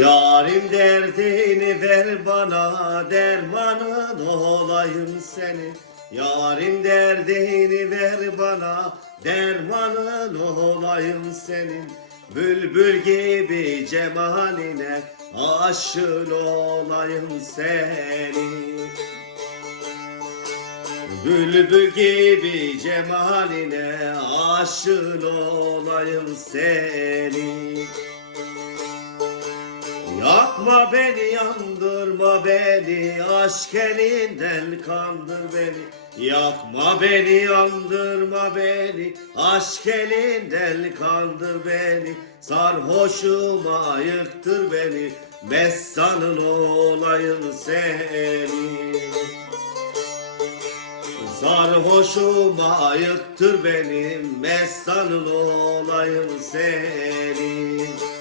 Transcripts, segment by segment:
Yarim derdini ver bana dermanın olayım senin Yarim derdini ver bana dermanın olayım senin Bülbül gibi cemaline aşığın olayım senin Bülbül gibi cemaline aşığın olayım senin Yakma beni yandırma beni aşk elinden kandır beni. Yakma beni yandırma beni aşk elinden kandır beni. Sarhoşuma yıktır beni Messanın olayım senin Sarhoşuma yıktır benim Messanın olayım senin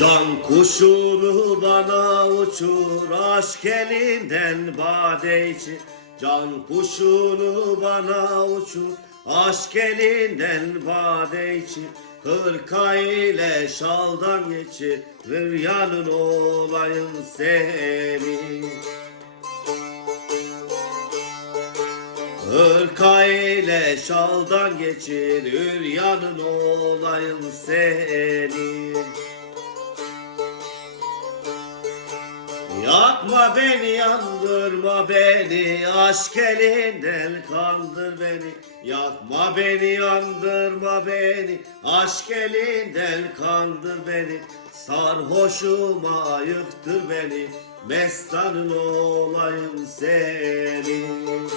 Can kuşunu bana uçur aşk elinden bade içi. Can kuşunu bana uçur aşk elinden bade içi. Hırka ile şaldan geçir yanın olayım senin Hırka ile şaldan geçir yanın olayım senin Beni yandırma beni. Aşk elinden kandır beni. Yakma beni yandırma beni. Aşk elinden kandır beni. Sarhoşuma yıktır beni. Mestanın olayım senin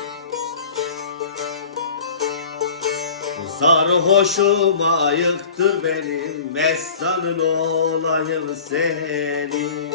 Sarhoşuma yıktır benim mestanın olayım senin